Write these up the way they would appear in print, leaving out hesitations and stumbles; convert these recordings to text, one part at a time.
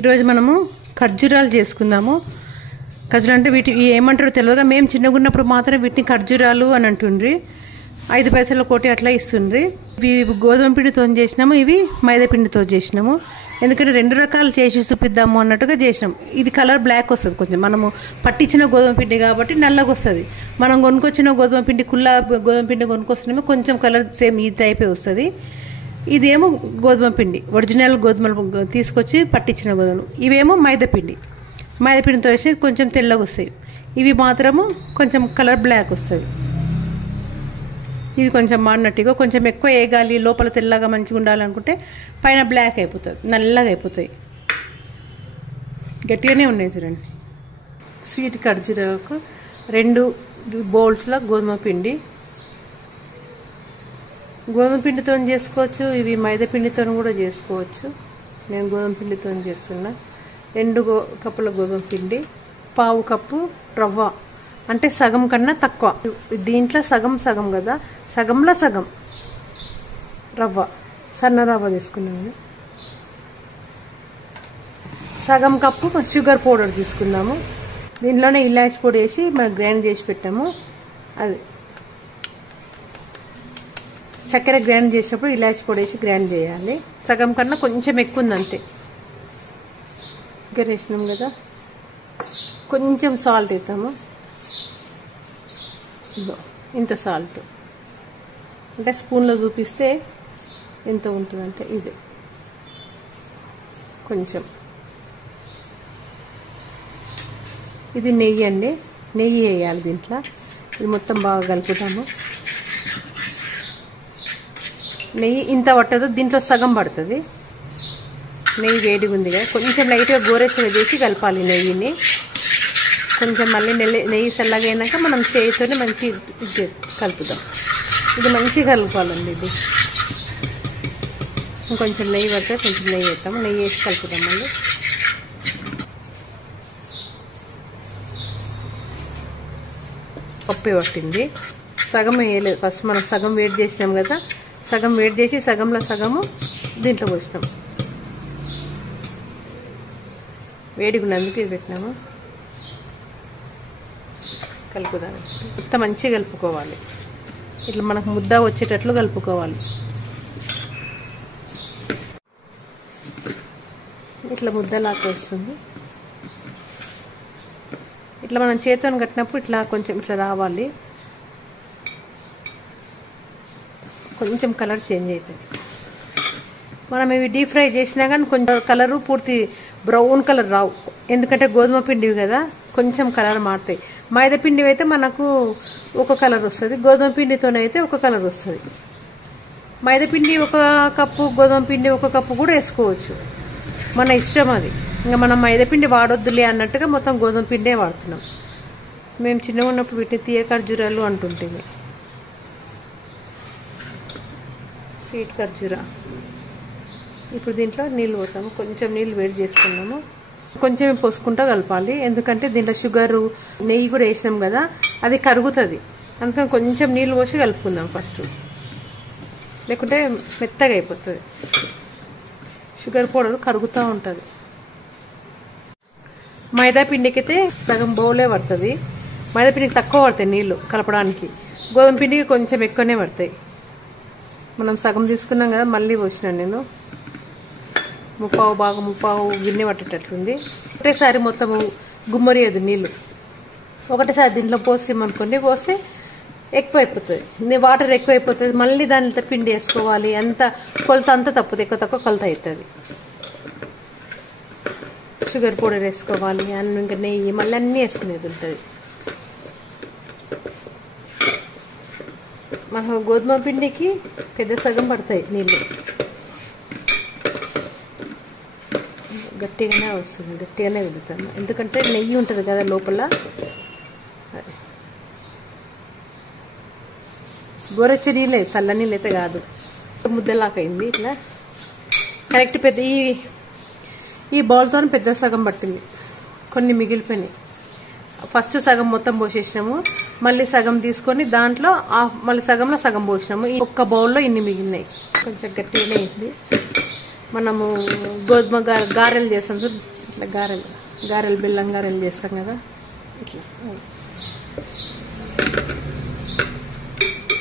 ఈరోజు మనము ఖర్జూరాలు చేసుకుందాము. ఖర్జూరాలు అంటే వీటి ఏమంటారో తెలియదుగా, మేము చిన్నగా ఉన్నప్పుడు మాత్రం వీటిని ఖర్జూరాలు అని అంటుండ్రి. 5 పైసల కోటి అట్లా ఇస్తుండ్రి. ఇవి గోధుమ పిండితో చేసినాము, ఇవి మైదా పిండితో చేసినాము. ఎందుకంటే 2 రకాలు చేసి చూపిద్దాము అన్నట్టుగా చేసినాం. ఇది కలర్ బ్లాక్ వస్తుంది, కొంచెం మనము పట్టించిన గోధుమ పిండి కాబట్టి నల్లగా వస్తుంది. మనం కొనుక్కొచ్చిన గోధుమ పిండి కుల్లా గోధుమ పిండి కొనుక్కొస్తున్నామో కొంచెం కలర్ సేమ్ ఈ టైపే వస్తుంది. ఇదేమో గోధుమ పిండి, ఒరిజినల్ గోధుమలు తీసుకొచ్చి పట్టించిన గోధుమలు. ఇవేమో మైదా పిండితో వేసి కొంచెం తెల్లగా వస్తాయి. ఇవి మాత్రము కొంచెం కలర్ బ్లాక్ వస్తుంది. ఇది కొంచెం మాడినట్టుగా కొంచెం ఎక్కువ వేగాలి, లోపల తెల్లగా మంచిగా ఉండాలనుకుంటే పైన బ్లాక్ అయిపోతుంది, నల్లగా అయిపోతాయి. గట్టిగానే ఉన్నాయి చూడండి. స్వీట్ ఖర్జూరాకు 2 బౌల్స్లో గోధుమ పిండితో చేసుకోవచ్చు. ఇవి మైదా పిండితో కూడా చేసుకోవచ్చు. నేను గోధుమ పిండితో చేస్తున్నా. 2 కప్పుల గోధుమ పిండి, 1/2 కప్పు రవ్వ, అంటే సగం కన్నా తక్కువ. దీంట్లో సగం కదా, సగంలో సగం రవ్వ, సన్న రవ్వ తీసుకున్నాము. సగం కప్పు షుగర్ పౌడర్ తీసుకున్నాము. దీనిలోనే ఇలాచి పొడి వేసి మనం గ్రైండ్ చేసి పెట్టాము. అది చక్కెర గ్రైండ్ చేసినప్పుడు ఇలాచి పొడి వేసి గ్రైండ్ చేయాలి. సగం కన్నా కొంచెం ఎక్కువ ఉంది అంతే. చక్కెర వేసినాం కదా, కొంచెం సాల్ట్ వేస్తాము. ఇంత సాల్ట్ అంటే స్పూన్లో చూపిస్తే ఎంత ఉంటుందంటే ఇది కొంచెం. ఇది నెయ్యి అండి, నెయ్యి వేయాలి దీంట్లో. ఇది మొత్తం బాగా కలుపుతాము. నెయ్యి ఇంత పట్టదు, దీంట్లో సగం పడుతుంది. నెయ్యి వేడిగా ఉంది కదా, కొంచెం లైట్గా గోరెచ్చగా చేసి కలపాలి నెయ్యిని. కొంచెం మళ్ళీ నెయ్యి చల్లగా అయినాక మనం చేయితోనే మంచి కలుపుదాం. ఇది మంచిగా కలుపుకోవాలండి. ఇది ఇంకొంచెం నెయ్యి పడితే కొంచెం నెయ్యి వేస్తాము. నెయ్యి వేసి కలుపుదాం. మళ్ళీ పప్పు పట్టింది, సగం వేయలేదు. ఫస్ట్ మనం సగం వేడి చేసినాం కదా, సగం వేడి చేసి సగంలో సగము దీంట్లో పోసినాం. వేడిగా ఉన్నందుకు ఇది పెట్టినాము. కలుపుదాం. మొత్తం మంచిగా కలుపుకోవాలి. ఇట్లా మనకు ముద్ద వచ్చేటట్లు కలుపుకోవాలి. ఇట్లా ముద్దలాగా వస్తుంది. ఇట్లా మనం చేతిని కట్టినప్పుడు ఇట్లా కొంచెం ఇట్లా రావాలి. కొంచెం కలర్ చేంజ్ అవుతుంది. మనం ఇవి డీప్ ఫ్రై చేసినా కానీ కొంచెం కలరు పూర్తి బ్రౌన్ కలర్ రావు, ఎందుకంటే గోధుమ పిండివి కదా, కొంచెం కలర్ మారుతాయి. మైదా పిండివి అయితే మనకు ఒక కలర్ వస్తుంది, గోధుమ పిండితోనైతే ఒక కలర్ వస్తుంది. మైదా పిండి 1 కప్పు, గోధుమ పిండి 1 కప్పు కూడా వేసుకోవచ్చు, మన ఇష్టం అది. ఇంకా మనం మైదా పిండి వాడొద్దులే అన్నట్టుగా మొత్తం గోధుమ పిండే వాడుతున్నాం. మేము చిన్నగా ఉన్నప్పుడు వీటిని తీయ ఖర్జూరాలు అంటుంటుంది. స్వీట్ ఖర్జూరా. ఇప్పుడు దీంట్లో నీళ్ళు పోతాము. కొంచెం నీళ్ళు వేడి చేసుకున్నాము. కొంచెం పోసుకుంటూ కలపాలి, ఎందుకంటే దీంట్లో షుగరు నెయ్యి కూడా వేసినాం కదా, అది కరుగుతుంది. అందుకని కొంచెం నీళ్ళు పోసి కలుపుకుందాం ఫస్ట్, లేకుంటే మెత్తగా అయిపోతుంది. షుగర్ పౌడర్ కరుగుతూ ఉంటుంది. మైదా పిండికి అయితే సగం బౌలే పడుతుంది. మైదా పిండికి తక్కువ పడతాయి నీళ్ళు కలపడానికి, గోధుమ పిండికి కొంచెం ఎక్కువనే పడతాయి. మనం సగం తీసుకున్నాం కదా, మళ్ళీ పోసినాను నేను. 3/4 గిన్నె పట్టేటట్లుంది. ఒకటేసారి మొత్తము గుమ్మరియదు నీళ్ళు. ఒకటేసారి దీంట్లో పోసేమనుకోండి, పోస్తే ఎక్కువ అయిపోతుంది, వాటర్ ఎక్కువ అయిపోతుంది. మళ్ళీ దానిలో పిండి వేసుకోవాలి, అంత కొలత అంతా తప్పుతుంది, ఎక్కువ తక్కువ కొలత అవుతుంది. షుగర్ పౌడర్ వేసుకోవాలి, అన్నీ ఇంకా నెయ్యి మళ్ళీ అన్నీ వేసుకునేది ఉంటుంది. మన గోధుమ పిండికి పెద్ద సగం పడతాయి నీళ్ళు. గట్టిగానే వస్తుంది, గట్టిగానే వెళ్తాను, ఎందుకంటే నెయ్యి ఉంటుంది కదా లోపల. గోరెచ్చ నీళ్ళే, చల్ల నీళ్ళు అయితే కాదు. ముద్దలాకైంది ఇట్లా కరెక్ట్. పెద్ద ఈ బౌల్తో పెద్ద సగం పట్టింది, కొన్ని మిగిలిపోయినాయి. ఫస్ట్ సగం మొత్తం పోసేసినాము, మళ్ళీ సగం తీసుకొని దాంట్లో మళ్ళీ సగంలో సగం పోసినాము. ఈ ఒక్క బౌల్లో ఇన్ని మిగిలినాయి. కొంచెం గట్టిగానే అయింది. మనము గోధుమ గారెలు చేస్తాం చూడు, ఇట్లా గారెలు బెల్లం గారెలు చేస్తాం కదా, ఇట్లా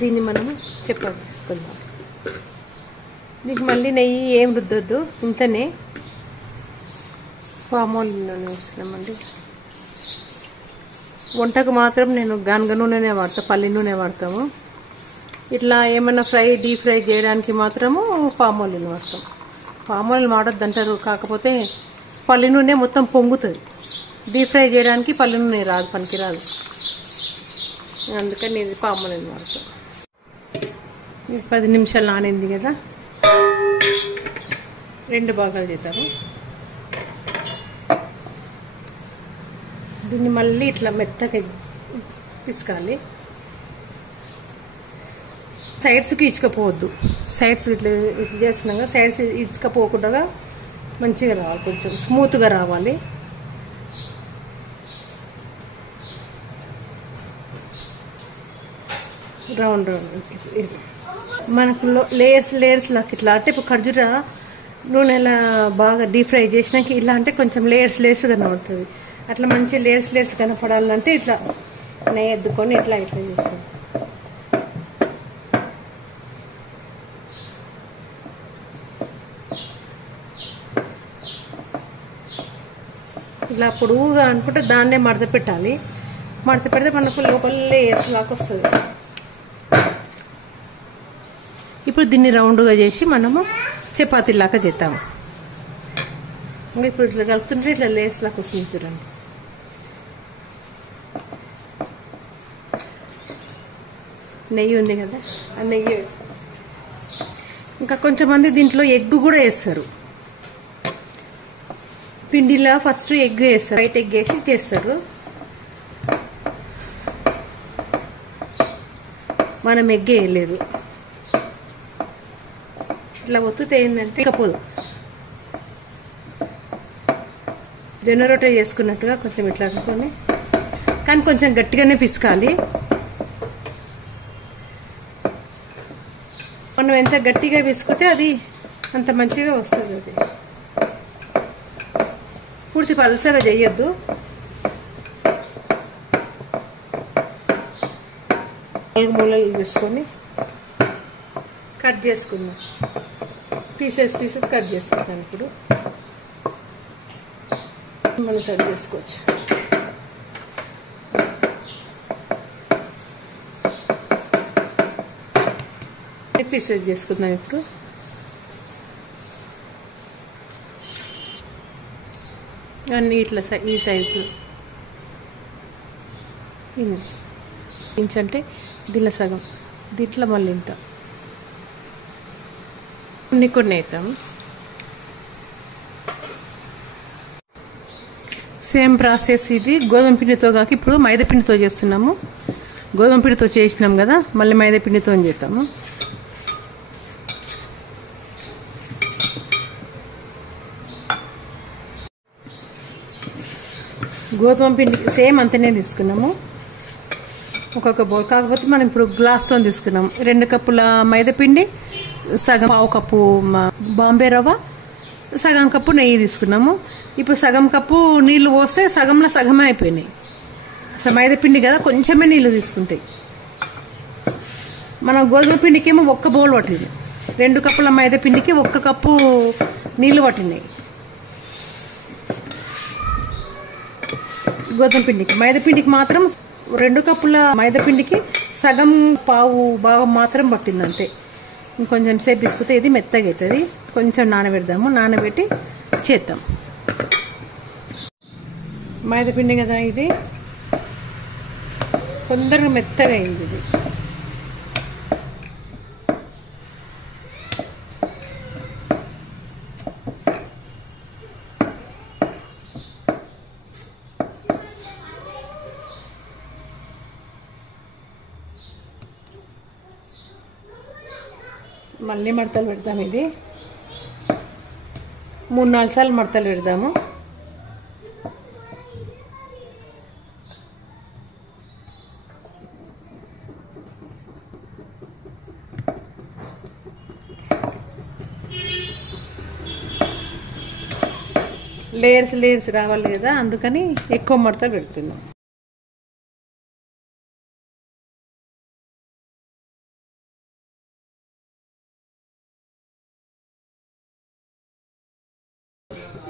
దీన్ని మనము చపాతీ తీసుకుందాం. దీనికి మళ్ళీ నెయ్యి ఏం రుద్దొద్దు, ఇంతనే పామాయిల్ నూనె వేస్తున్నామండి. వంటకు మాత్రం నేను గానుగ నూనెనే వాడతా, పల్లి నూనె వాడతాము. ఇట్లా ఏమైనా డీప్ ఫ్రై చేయడానికి మాత్రము పామాయిల్ వాడతాం. పామాయిల్ వాడొద్దు అంటారు, కాకపోతే పల్లి నూనె మొత్తం పొంగుతుంది. డీప్ ఫ్రై చేయడానికి పల్లి నూనె రాదు, పనికిరాదు. అందుకని ఇది పామాయిల్ వాడతాం. 10 నిమిషాలు నానింది కదా, 2 భాగాలు చేద్దాము. దీన్ని మళ్ళీ ఇట్లా మెత్తగా పిసకాలి. సైడ్స్కి ఇచ్చుకపోవద్దు, సైడ్స్ ఇట్లా చేస్తున్నాగా సైడ్స్ ఇచ్చుకపోకుండా మంచిగా రావాలి, కొంచెం స్మూత్గా రావాలి. రౌండ్ మనకు లేయర్స్ లాగా ఇట్లా అంటే ఇప్పుడు ఖర్జూర నూనెలా బాగా డీప్ ఫ్రై చేసినాక ఇలా అంటే కొంచెం లేయర్స్ కనబడుతుంది. అట్లా మంచి లేయర్స్ కనపడాలంటే ఇట్లా నెయ్యి ఎద్దుకొని ఇట్లా చేస్తాం. ఇలా పొడుగుగా అనుకుంటే దాన్నే మడత పెట్టాలి. మడత పెడితే మనకు లోపల లేయర్స్ లాగా వస్తుంది. ఇప్పుడు దీన్ని రౌండ్గా చేసి మనము చపాతీలాగా చేద్దాము. ఇప్పుడు ఇట్లా కలుపుతుంటే ఇట్లా లేయర్స్ లాగా వస్తుంది చూడండి. నెయ్యి ఉంది కదా, ఆ నెయ్యి ఇంకా కొంచెం మంది దీంట్లో ఎగ్ కూడా వేస్తారు. పిండిలా ఫస్ట్ ఎగ్ వేస్తారు, వైట్ ఎగ్ వేసి చేస్తారు. మనం ఎగ్ వేయలేదు. ఇట్లా ఒత్తితే ఏంటంటే ఇకపోదు, జొన్న రొట్టె చేసుకున్నట్టుగా కొంచెం ఇట్లా అనుకొని, కానీ కొంచెం గట్టిగానే పిసకాలి. మనం ఎంత గట్టిగా పిసికితే అది అంత మంచిగా వస్తుంది. అది పూర్తి పలసగా చేయొద్దు. మూలలు తీసుకొని కట్ చేసుకుందాం. పీసెస్ కట్ చేసుకుంటాను. ఇప్పుడు మనం సరి చేసుకోవచ్చు. పీసెస్ చేసుకుందాం. ఇప్పుడు అన్నీ ఇట్లా ఈ సైజు ఇంచ్ అంటే దీనిలో సగం, దీంట్లో మళ్ళీ ఇంత కొన్ని అవుతాము. సేమ్ ప్రాసెస్ ఇది గోధుమ పిండితో కాక ఇప్పుడు మైదా పిండితో చేస్తున్నాము. గోధుమ పిండితో చేసినాం కదా, మళ్ళీ మైదా పిండితో చేస్తాము. గోధుమ పిండి సేమ్ అంతనే తీసుకున్నాము, ఒక్కొక్క బౌల్. కాకపోతే మనం ఇప్పుడు గ్లాస్తో తీసుకున్నాము. 2 కప్పుల మైదా పిండి, సగం పావు కప్పు బాంబే రవ్వ, సగం కప్పు నెయ్యి తీసుకున్నాము. ఇప్పుడు సగం కప్పు నీళ్లు పోస్తే సగంలో సగమే అయిపోయినాయి. అసలు మైదా పిండి కదా, కొంచెమే నీళ్లు తీసుకుంటాయి. మనం గోధుమ పిండికేమో 1 బౌల్ పట్టింది, 2 కప్పుల మైదా పిండికి 1 కప్పు నీళ్లు పట్టినాయి. గోధుమ పిండికి, మైదా పిండికి మాత్రం 2 కప్పుల మైదా పిండికి సగం పావు భాగం మాత్రం పట్టింది అంతే. ఇంకొంచెం సేపు తీసుకుంటే ఇది మెత్తగా అవుతుంది. కొంచెం నానబెడదాము, నానబెట్టి చేద్దాం. మైదా పిండి కదా, ఇది తొందరగా మెత్తగా అయింది. ఇది మళ్ళీ మడతలు పెడతాము. ఇది 3-4 సార్లు మడతలు పెడదాము. లేయర్స్ రావాలి కదా, అందుకని ఎక్కువ మడతలు పెడుతున్నాం.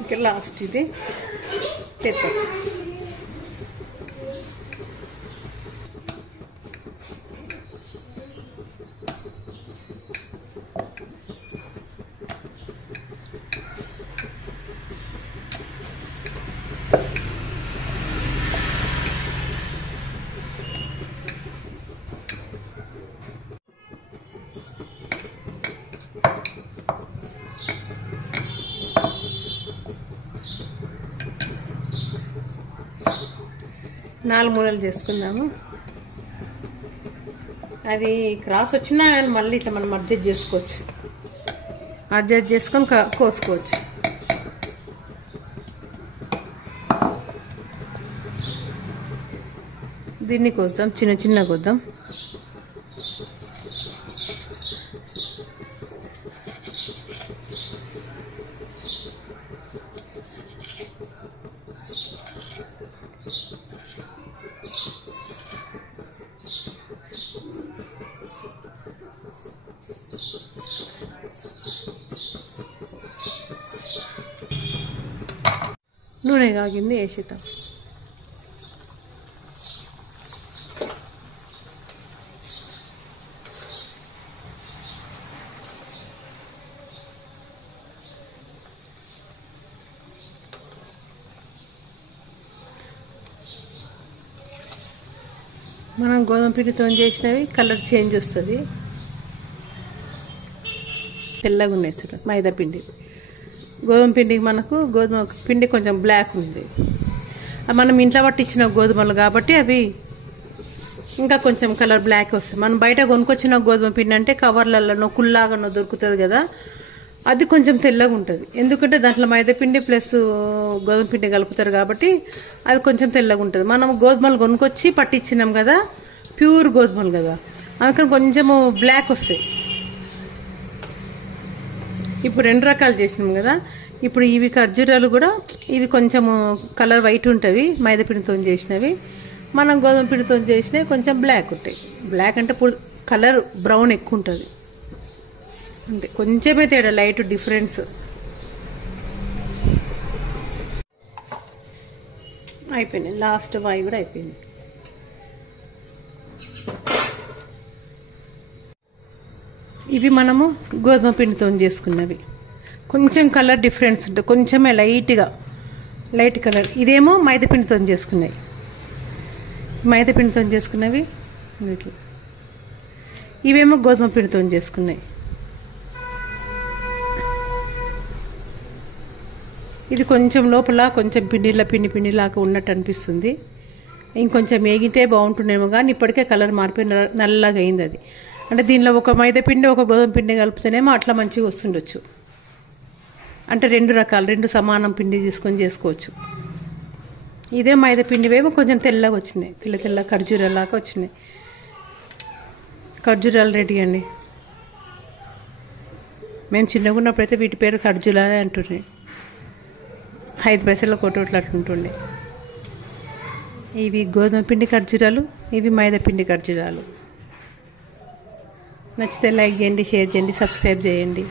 ఇంకా లాస్ట్ ఇది చేద్దాం. నాలుగు మూలలు చేసుకుందాము. అది క్రాస్ వచ్చినా మళ్ళీ ఇట్లా మనం అడ్జస్ట్ చేసుకోవచ్చు, అడ్జస్ట్ చేసుకొని కోసుకోవచ్చు. దీన్ని కోద్దాం, చిన్న కోద్దాం. నూనె కాగింది, వేసేద్దాం. మనం గోధుమ పిండితో చేసినవి కలర్ చేంజ్ వస్తుంది, తెల్లగా ఉన్నాయి సార్. మైదా పిండి, గోధుమ పిండికి మనకు గోధుమ పిండి కొంచెం బ్లాక్ ఉంది. మనం ఇంట్లో పట్టించిన గోధుమలు కాబట్టి అవి ఇంకా కొంచెం కలర్ బ్లాక్ వస్తాయి. మనం బయట కొనుక్కొచ్చిన గోధుమ పిండి అంటే కవర్లలోనో కుల్లాగానో దొరుకుతుంది కదా, అది కొంచెం తెల్లగా ఉంటుంది. ఎందుకంటే దాంట్లో మైదా పిండి ప్లస్ గోధుమ పిండి కలుపుతారు కాబట్టి అది కొంచెం తెల్లగా ఉంటుంది. మనం గోధుమలు కొనుక్కొచ్చి పట్టించినాం కదా, ప్యూర్ గోధుమలు కదా, అందుకని కొంచెము బ్లాక్ వస్తాయి. ఇప్పుడు రెండు రకాలు చేసినాం కదా. ఇప్పుడు ఇవి ఖర్జూరాలు కూడా ఇవి కొంచెము కలర్ వైట్ ఉంటుంది, మైదా పిండితో చేసినవి. మనం గోధుమ పిండితో చేసినవి కొంచెం బ్లాక్ ఉంటాయి. బ్లాక్ అంటే కలర్ బ్రౌన్ ఎక్కువ ఉంటుంది, అంటే కొంచెమే తేడా, లైట్ డిఫరెన్స్. అయిపోయినాయి, లాస్ట్ వాయి కూడా అయిపోయింది. ఇవి మనము గోధుమ పిండితో చేసుకున్నవి, కొంచెం కలర్ డిఫరెన్స్ ఉంటుంది, కొంచెమే లైట్ కలర్. ఇదేమో మైదా పిండితో చేసుకున్నాయి, మైదా పిండితో చేసుకున్నవి. ఇవేమో గోధుమ పిండితో చేసుకున్నాయి. ఇది కొంచెం లోపల కొంచెం పిండిలాగా ఉన్నట్టు అనిపిస్తుంది. ఇంకొంచెం వేగితే బాగుంటుందేమో, కానీ ఇప్పటికే కలర్ మారిపోయి నల్లగా అయింది అది. అంటే దీనిలో ఒక మైదా పిండి ఒక గోధుమ పిండి కలిపితేనేమో అట్లా మంచిగా వస్తుండొచ్చు. అంటే రెండు సమానం పిండి తీసుకొని చేసుకోవచ్చు. ఇదే మైదా పిండివేమో కొంచెం తెల్లగా వచ్చినాయి, తెల్ల ఖర్జూరాలాగా వచ్చినాయి. ఖర్జూరాలు రెడీ అండి. మేము చిన్నగా ఉన్నప్పుడైతే వీటి పేరు ఖర్జూరాలే అంటుండే. 5 పైసల కోటోట్లు అట్లుంటుండే. ఇవి గోధుమ పిండి ఖర్జూరాలు, ఇవి మైదా పిండి ఖర్జూరాలు. నచ్చితే లైక్ చేయండి, షేర్ చేయండి, సబ్స్క్రైబ్ చేయండి.